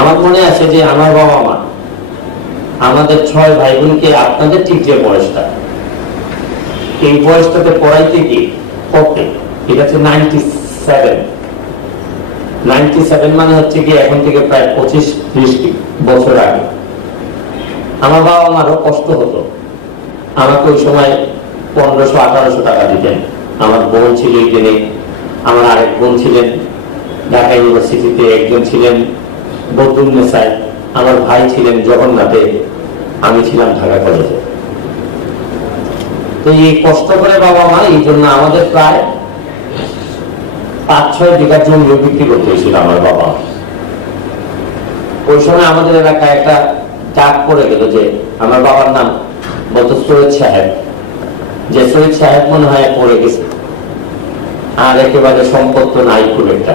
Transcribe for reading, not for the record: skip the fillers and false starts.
আমার মনে আছে যে আমার বাবা মা আমাদের 6 ভাই বোনকে আপনাদের ঠিক যে বয়সটা, এই বয়সটাতে পড়াইতে গিয়ে কত, এটা হচ্ছে 97 মানে হচ্ছে কি এখন থেকে প্রায় 25-30 বছর আগে। আমার বাবা মারও কষ্ট হতো। আমাকে ওই সময় 1500-1800 টাকা দিতেন। আমার বোন ছিল এখানে, আমার আরেক বোন ছিলেন ঢাকা ইউনিভার্সিটিতে, একজন ছিলেন বদরুন্নেসায়, আমার ভাই ছিলেন জগন্নাথে, আমি ছিলাম ঢাকা কলেজে। তো এই কষ্ট করে বাবা মা, এই জন্য আমাদের প্রায় 5-6 বিঘা জমি বিক্রি করতে হয়েছিল আমার বাবা। ওই সময় আমাদের এলাকায় একটা ডাক পড়ে গেল যে আমার বাবার নাম বলতো সৈয়দ সাহেব, যে সৈয়দ সাহেব মনে হয় পড়ে গেছে, আর একেবারে সম্পদ তো নাই খুব একটা।